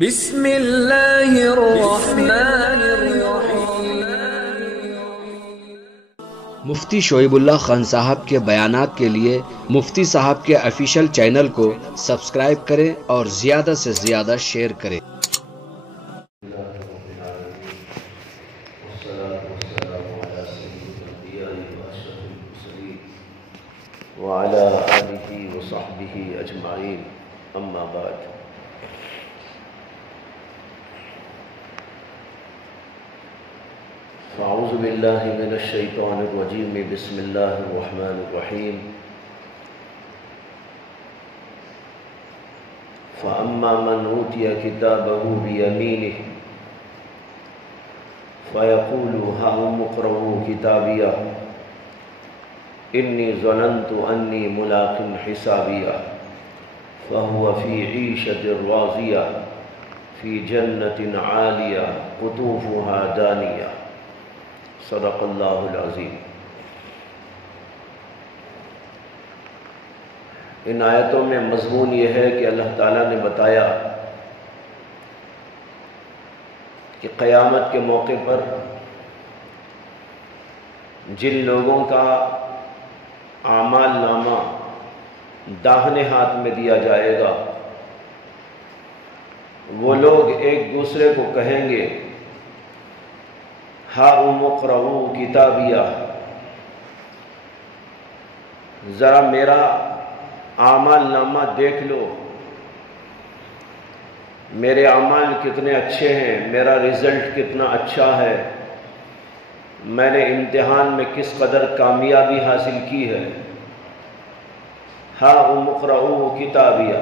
بسم اللہ الرحمن الرحیم۔ مفتی شعیب اللہ خان صاحب کے بیانات کے لیے مفتی صاحب کے آفیشیل چینل کو سبسکرائب کریں اور زیادہ سے زیادہ شیئر کریں۔ وعلى آله وصحبه أجمعين، أما بعد، فأعوذ بالله من الشيطان الرجيم، بسم الله الرحمن الرحيم. فأما من أوتي كتابه بيمينه فيقول هاؤم اقرءوا كتابيه إني ظننت أني ملاق حسابيه فهو في عيشة راضية في جنة عالية قطوفها دانية. صدق اللہ العظیم. ان آیتوں میں مضمون یہ ہے کہ اللہ تعالیٰ نے بتایا کہ قیامت کے موقع پر جن لوگوں کا اعمال نامہ داہنے ہاتھ میں دیا جائے گا، وہ لوگ ایک دوسرے کو کہیں گے ہاؤم اقرءوا کتابیہ، ذرا میرا اعمال نامہ دیکھ لو، میرے اعمال کتنے اچھے ہیں، میرا رزلٹ کتنا اچھا ہے، میں نے امتحان میں کس قدر کامیابی حاصل کی ہے. ہاؤم اقرءوا کتابیہ.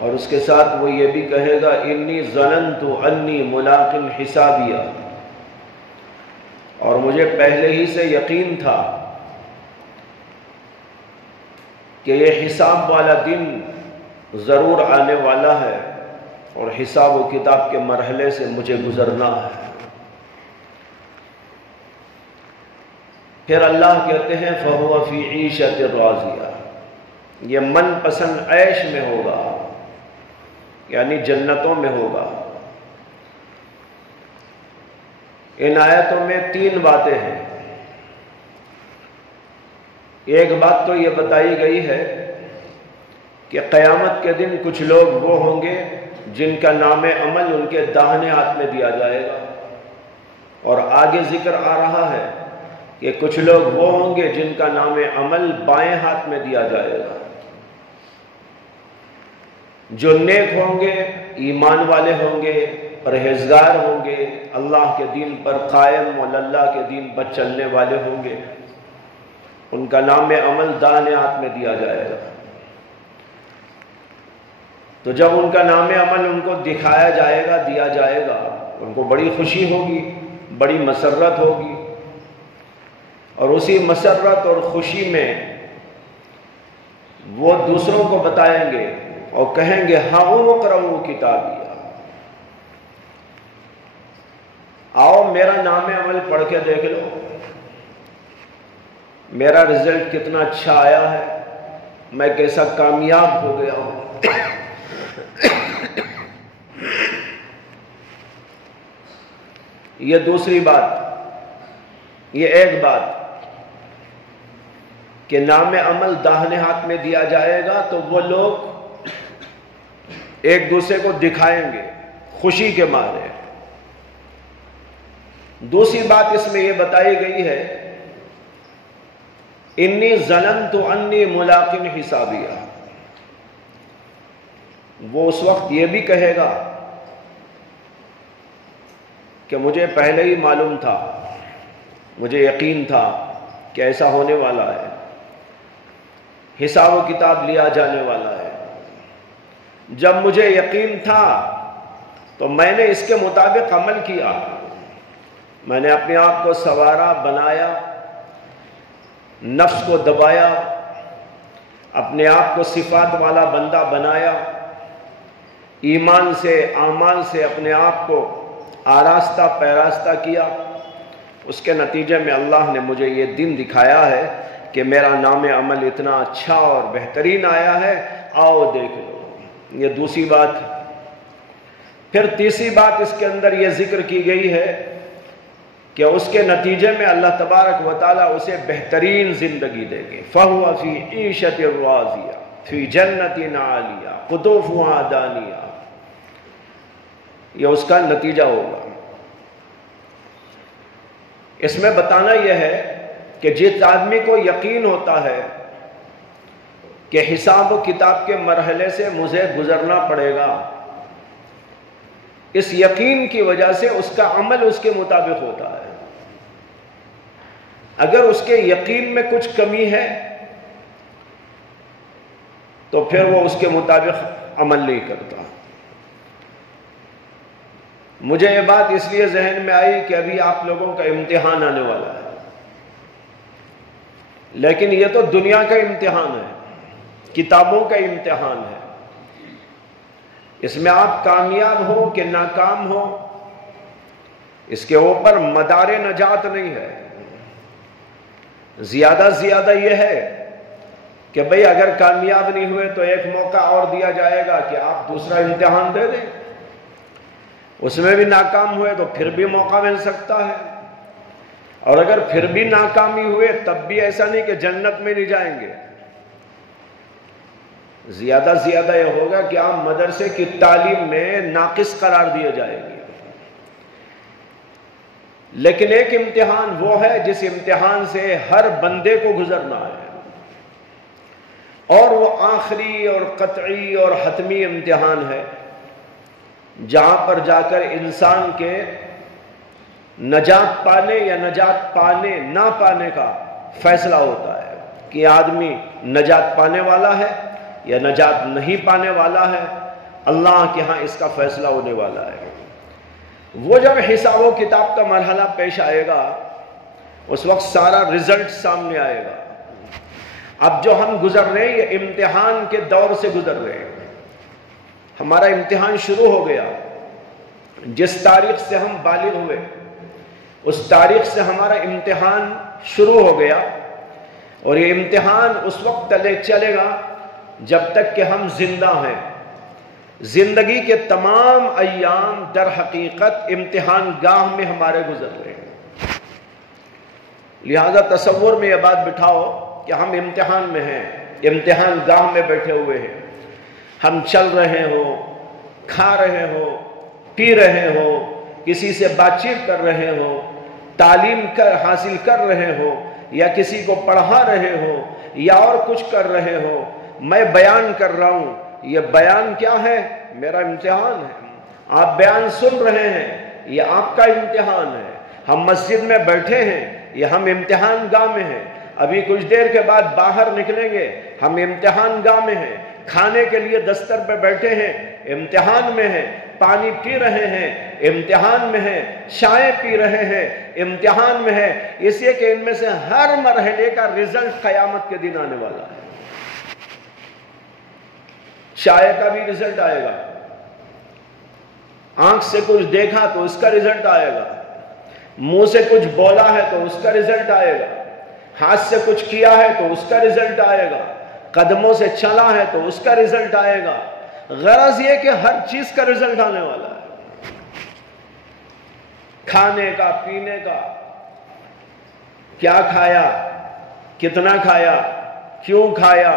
اور اس کے ساتھ وہ یہ بھی کہے گا انی ظننت انی ملاق حسابیہ، اور مجھے پہلے ہی سے یقین تھا کہ یہ حساب والا دن ضرور آنے والا ہے اور حساب و کتاب کے مرحلے سے مجھے گزرنا ہے. پھر اللہ کہتے ہیں فَهُوَ فِي عِيشَةٍ رَاضِيَةٍ، یہ من پسند عیش میں ہوگا، یعنی جنتوں میں ہوگا. ان آیتوں میں تین باتیں ہیں. ایک بات تو یہ بتائی گئی ہے کہ قیامت کے دن کچھ لوگ وہ ہوں گے جن کا نام عمل ان کے داہنے ہاتھ میں دیا جائے گا، اور آگے ذکر آ رہا ہے کہ کچھ لوگ وہ ہوں گے جن کا نام عمل بائیں ہاتھ میں دیا جائے گا. جو نیک ہوں گے، ایمان والے ہوں گے، پرہیزگار ہوں گے، اللہ کے دین پر قائم و اللہ کے دین پر چلنے والے ہوں گے، ان کا نام عمل دائیں ہاتھ میں دیا جائے گا. تو جب ان کا نام عمل ان کو دکھایا جائے گا، دیا جائے گا، ان کو بڑی خوشی ہوگی، بڑی مسرت ہوگی، اور اسی مسرت اور خوشی میں وہ دوسروں کو بتائیں گے اور کہیں گے ہاؤم اقرءوا کتابیہ، آؤ میرا نام عمل پڑھ کے دیکھ لو، میرا رزلٹ کتنا اچھا آیا ہے، میں کیسا کامیاب ہو گیا ہوں. یہ دوسری بات. یہ ایک بات کہ نام عمل داہنے ہاتھ میں دیا جائے گا تو وہ لوگ ایک دوسرے کو دکھائیں گے خوشی کے مارے. دوسری بات اس میں یہ بتائی گئی ہے انی ظننت انی ملاق حسابیہ. وہ اس وقت یہ بھی کہے گا کہ مجھے پہلے ہی معلوم تھا، مجھے یقین تھا کہ ایسا ہونے والا ہے، حساب و کتاب لیا جانے والا ہے. جب مجھے یقین تھا تو میں نے اس کے مطابق عمل کیا، میں نے اپنے آپ کو سنوارا، بنایا، نفس کو دبایا، اپنے آپ کو صفات والا بندہ بنایا، ایمان سے، اعمال سے اپنے آپ کو آراستہ پیراستہ کیا. اس کے نتیجے میں اللہ نے مجھے یہ دن دکھایا ہے کہ میرا نام عمل اتنا اچھا اور بہترین آیا ہے، آؤ دیکھ لو. یہ دوسری بات. پھر تیسری بات اس کے اندر یہ ذکر کی گئی ہے کہ اس کے نتیجے میں اللہ تبارک و تعالیٰ اسے بہترین زندگی دے گے. فَهُوَ فِي عِيشَةٍ رَاضِيَةٍ فِي جَنَّةٍ عَالِيَةٍ قُطُوفُهَا دَانِيَةٌ. یہ اس کا نتیجہ ہوگا. اس میں بتانا یہ ہے کہ جس آدمی کو یقین ہوتا ہے کہ حساب و کتاب کے مرحلے سے مجھے گزرنا پڑے گا، اس یقین کی وجہ سے اس کا عمل اس کے مطابق ہوتا ہے. اگر اس کے یقین میں کچھ کمی ہے تو پھر وہ اس کے مطابق عمل نہیں کرتا. مجھے یہ بات اس لیے ذہن میں آئی کہ ابھی آپ لوگوں کا امتحان آنے والا ہے، لیکن یہ تو دنیا کا امتحان ہے، کتابوں کا امتحان ہے. اس میں آپ کامیاب ہو کہ ناکام ہو، اس کے اوپر مدار نجات نہیں ہے. زیادہ زیادہ یہ ہے کہ بھئی اگر کامیاب نہیں ہوئے تو ایک موقع اور دیا جائے گا کہ آپ دوسرا امتحان دے دیں. اس میں بھی ناکام ہوئے تو پھر بھی موقع مل سکتا ہے. اور اگر پھر بھی ناکامی ہوئے تب بھی ایسا نہیں کہ جنت میں نہیں جائیں گے. زیادہ زیادہ یہ ہوگا کہ آپ مدرسے کی تعلیم میں ناقص قرار دیے جائیں گے. لیکن ایک امتحان وہ ہے جس امتحان سے ہر بندے کو گزرنا ہے، اور وہ آخری اور قطعی اور حتمی امتحان ہے جہاں پر جا کر انسان کے نجات پانے یا نجات پانے نہ پانے کا فیصلہ ہوتا ہے کہ آدمی نجات پانے والا ہے یا نجات نہیں پانے والا ہے. اللہ کے ہاں اس کا فیصلہ ہونے والا ہے. وہ جب حساب و کتاب کا مرحلہ پیش آئے گا اس وقت سارا رزلٹ سامنے آئے گا. اب جو ہم گزر رہے ہیں یہ امتحان کے دور سے گزر رہے ہیں. ہمارا امتحان شروع ہو گیا. جس تاریخ سے ہم بالغ ہوئے اس تاریخ سے ہمارا امتحان شروع ہو گیا، اور یہ امتحان اس وقت تک چلے گا جب تک کہ ہم زندہ ہیں. زندگی کے تمام ایام در حقیقت امتحان گاہ میں ہمارے گزر رہے ہیں. لہذا تصور میں یہ بات بٹھاؤ کہ ہم امتحان میں ہیں، امتحان گاہ میں بیٹھے ہوئے ہیں. ہم چل رہے ہو، کھا رہے ہو، پی رہے ہو، کسی سے بات چیت کر رہے ہو، تعلیم حاصل کر رہے ہو، یا کسی کو پڑھا رہے ہو، یا اور کچھ کر رہے ہو. میں بیان کر رہا ہوں. یہ بیان کیا ہے؟ میرا امتحان ہے. آپ بیان سن رہے ہیں، یہ آپ کا امتحان ہے. ہم مسجد میں بیٹھے ہیں، یہ ہم امتحان گاہ میں ہیں. ابھی کچھ دیر کے بعد باہر نکلیں گے، ہم امتحان گاہ میں ہیں. کھانے کے لیے دستر پہ بیٹھے ہیں، امتحان میں ہیں. پانی پی رہے ہیں، امتحان میں ہیں. چائے پی رہے ہیں، امتحان میں ہیں. اس لیے کہ ان میں سے ہر مرحلے کا رزلٹ قیامت کے دن آنے والا ہے. چائے کا بھی رزلٹ آئے گا. آنکھ سے کچھ دیکھا تو اس کا رزلٹ آئے گا. منہ سے کچھ بولا ہے تو اس کا رزلٹ آئے گا. ہاتھ سے کچھ کیا ہے تو اس کا رزلٹ آئے گا. قدموں سے چلا ہے تو اس کا رزلٹ آئے گا. غرض یہ کہ ہر چیز کا رزلٹ آنے والا ہے. کھانے کا، پینے کا، کیا کھایا، کتنا کھایا، کیوں کھایا،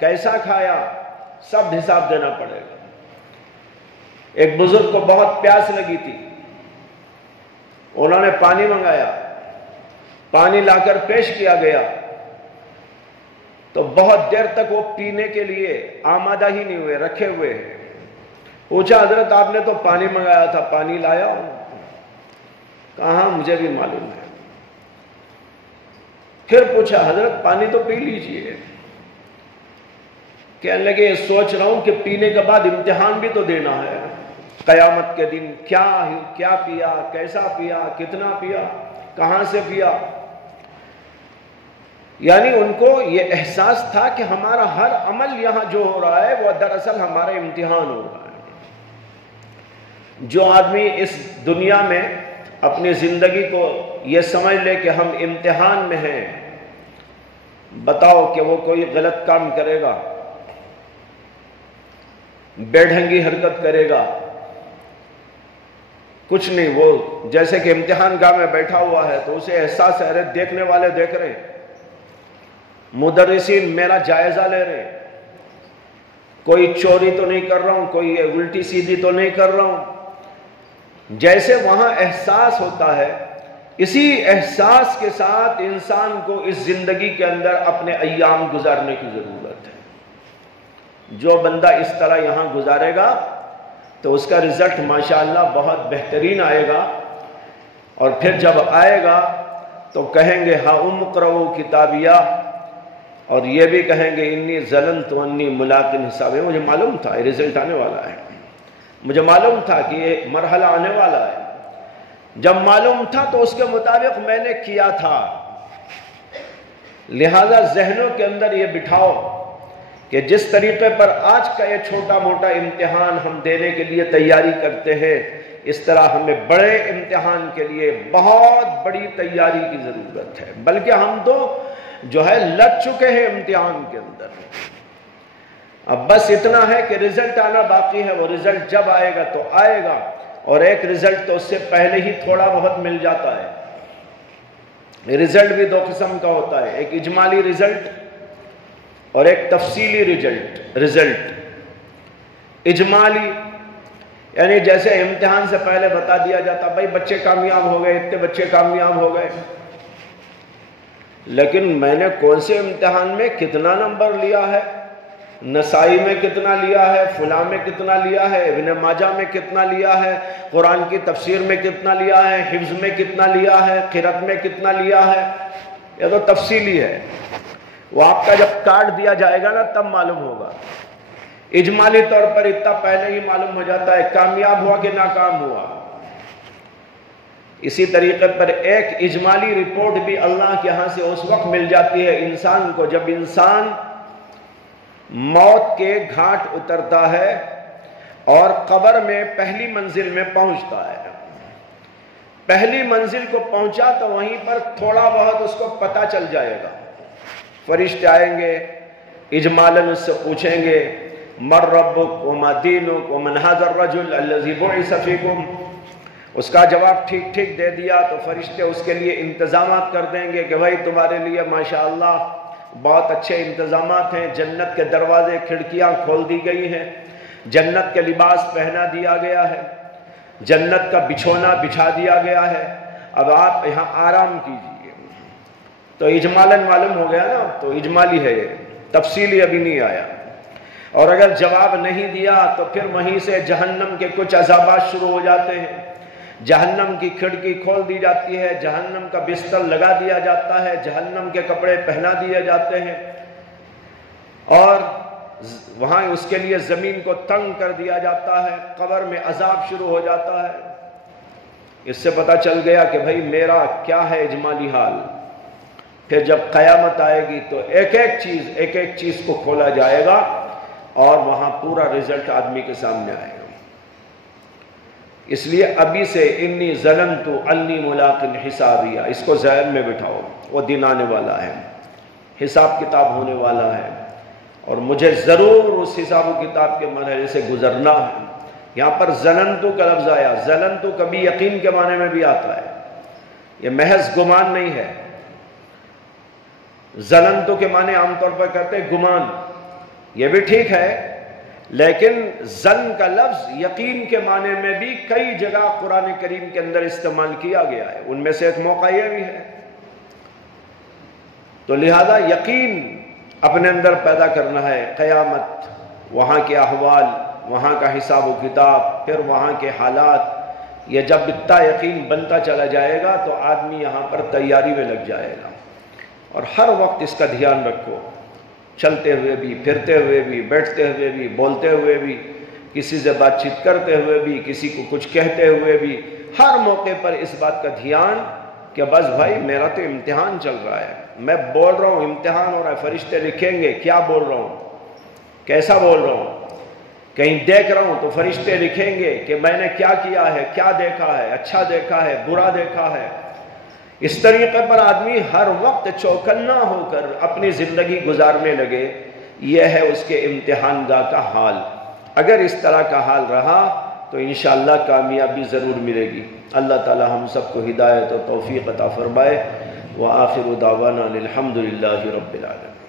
کیسا کھایا، سب حساب دینا پڑے گا. ایک بزرگ کو بہت پیاس لگی تھی، انہوں نے پانی منگایا. پانی لا کر پیش کیا گیا تو بہت دیر تک وہ پینے کے لیے آمادہ ہی نہیں ہوئے، رکھے ہوئے ہیں. پوچھا حضرت آپ نے تو پانی منگایا تھا، پانی لایا؟ کہاں مجھے بھی معلوم ہے. پھر پوچھا حضرت پانی تو پی لیجئے. کہنے لگے سوچ رہا ہوں کہ پینے کے بعد امتحان بھی تو دینا ہے. قیامت کے دن کیا پیا، کیسا پیا، کتنا پیا، کہاں سے پیا. یعنی ان کو یہ احساس تھا کہ ہمارا ہر عمل یہاں جو ہو رہا ہے وہ دراصل ہمارا امتحان ہو رہا ہے. جو آدمی اس دنیا میں اپنی زندگی کو یہ سمجھ لے کہ ہم امتحان میں ہیں، بتاؤ کہ وہ کوئی غلط کام کرے گا؟ بے ڈھنگی حرکت کرے گا، کچھ نہیں، وہ جیسے کہ امتحان گاہ میں بیٹھا ہوا ہے تو اسے احساس ہے، دیکھنے والے دیکھ رہے ہیں، مدرسین میرا جائزہ لے رہے ہیں، کوئی چوری تو نہیں کر رہا ہوں، کوئی الٹی سیدھی تو نہیں کر رہا ہوں، جیسے وہاں احساس ہوتا ہے، اسی احساس کے ساتھ انسان کو اس زندگی کے اندر اپنے ایام گزارنے کی ضرورت ہے۔ جو بندہ اس طرح یہاں گزارے گا تو اس کا رزلٹ ماشاءاللہ بہت بہترین آئے گا، اور پھر جب آئے گا تو کہیں گے ہاں اقرؤ کتابیہ، اور یہ بھی کہیں گے انی ظننت انی ملاق حسابی، مجھے معلوم تھا یہ رزلٹ آنے والا ہے، مجھے معلوم تھا کہ یہ مرحلہ آنے والا ہے، جب معلوم تھا تو اس کے مطابق میں نے کیا تھا۔ لہذا ذہنوں کے اندر یہ بٹھاؤ کہ جس طریقے پر آج کا یہ چھوٹا موٹا امتحان ہم دینے کے لیے تیاری کرتے ہیں، اس طرح ہمیں بڑے امتحان کے لیے بہت بڑی تیاری کی ضرورت ہے، بلکہ ہم تو جو ہے لگ چکے ہیں امتحان کے اندر۔ اب بس اتنا ہے کہ رزلٹ آنا باقی ہے، وہ رزلٹ جب آئے گا تو آئے گا، اور ایک رزلٹ تو اس سے پہلے ہی تھوڑا بہت مل جاتا ہے۔ رزلٹ بھی دو قسم کا ہوتا ہے، ایک اجمالی رزلٹ اور ایک تفصیلی رزلٹ۔ اجمالی یعنی جیسے امتحان سے پہلے بتا دیا جاتا بھائی بچے کامیاب ہو گئے، اتنے بچے کامیاب ہو گئے، لیکن میں نے کون سے امتحان میں کتنا نمبر لیا ہے، نسائی میں کتنا لیا ہے، فلاں میں کتنا لیا ہے، ابن ماجہ میں کتنا لیا ہے، قرآن کی تفسیر میں کتنا لیا ہے، حفظ میں کتنا لیا ہے، قرأت میں کتنا لیا ہے، یہ تو تفصیلی ہے، وہ آپ کا جب کارڈ دیا جائے گا نا تب معلوم ہوگا۔ اجمالی طور پر اتنا پہلے ہی معلوم ہو جاتا ہے کامیاب ہوا کہ ناکام ہوا۔ اسی طریقے پر ایک اجمالی رپورٹ بھی اللہ کے ہاں سے اس وقت مل جاتی ہے انسان کو جب انسان موت کے گھاٹ اترتا ہے اور قبر میں پہلی منزل میں پہنچتا ہے۔ پہلی منزل کو پہنچا تو وہیں پر تھوڑا بہت اس کو پتہ چل جائے گا، فرشتے آئیں گے، اجمالاً اس سے پوچھیں گے من ربک وما دینک ومن ھذا الرجل الذی بعث فیکم، اس کا جواب ٹھیک ٹھیک دے دیا تو فرشتے اس کے لیے انتظامات کر دیں گے کہ بھائی تمہارے لیے ماشاءاللہ بہت اچھے انتظامات ہیں، جنت کے دروازے کھڑکیاں کھول دی گئی ہیں، جنت کے لباس پہنا دیا گیا ہے، جنت کا بچھونا بچھا دیا گیا ہے، اب آپ یہاں آرام کیجئے۔ تو اجمالاً معلوم ہو گیا نا، تو اجمالی ہے یہ، تفصیلی ابھی نہیں آیا۔ اور اگر جواب نہیں دیا تو پھر وہیں سے جہنم کے کچھ عذابات شروع ہو جاتے ہیں، جہنم کی کھڑکی کھول دی جاتی ہے، جہنم کا بستر لگا دیا جاتا ہے، جہنم کے کپڑے پہنا دیے جاتے ہیں، اور وہاں اس کے لیے زمین کو تنگ کر دیا جاتا ہے، قبر میں عذاب شروع ہو جاتا ہے۔ اس سے پتہ چل گیا کہ بھائی میرا کیا ہے اجمالی حال۔ پھر جب قیامت آئے گی تو ایک ایک چیز کو کھولا جائے گا اور وہاں پورا رزلٹ آدمی کے سامنے آئے گا۔ اس لیے ابھی سے انی ظننت انی ملاق حسابیہ، اس کو ذہن میں بٹھاؤ، وہ دن آنے والا ہے، حساب کتاب ہونے والا ہے، اور مجھے ضرور اس حساب و کتاب کے مرحلے سے گزرنا ہے۔ یہاں پر ظننت کا لفظ آیا، ظننت کبھی یقین کے معنی میں بھی آتا ہے، یہ محض گمان نہیں ہے۔ ظننت کے معنی عام طور پر کرتے ہیں گمان، یہ بھی ٹھیک ہے، لیکن ظن کا لفظ یقین کے معنی میں بھی کئی جگہ قرآن کریم کے اندر استعمال کیا گیا ہے، ان میں سے ایک موقع یہ بھی ہے۔ تو لہذا یقین اپنے اندر پیدا کرنا ہے، قیامت، وہاں کے احوال، وہاں کا حساب و کتاب، پھر وہاں کے حالات، یہ جب اتنا یقین بنتا چلا جائے گا تو آدمی یہاں پر تیاری میں لگ جائے گا۔ اور ہر وقت اس کا دھیان رکھو، چلتے ہوئے بھی، پھرتے ہوئے بھی، بیٹھتے ہوئے بھی، بولتے ہوئے بھی، کسی سے بات چیت کرتے ہوئے بھی، کسی کو کچھ کہتے ہوئے بھی، ہر موقع پر اس بات کا دھیان کہ بس بھائی میرا تو امتحان چل رہا ہے، میں بول رہا ہوں، امتحان ہو رہا ہے، فرشتے لکھیں گے کیا بول رہا ہوں، کیسا بول رہا ہوں، کہیں دیکھ رہا ہوں تو فرشتے لکھیں گے کہ میں نے کیا کیا ہے، کیا دیکھا ہے، اچھا دیکھا ہے، برا دیکھا ہے۔ اس طریقے پر آدمی ہر وقت چوکنا ہو کر اپنی زندگی گزارنے لگے، یہ ہے اس کے امتحان گاہ کا حال۔ اگر اس طرح کا حال رہا تو انشاءاللہ کامیابی ضرور ملے گی۔ اللہ تعالی ہم سب کو ہدایت و توفیق عطا فرمائے۔ وآخر دعوانا الحمدللہ رب العالمین۔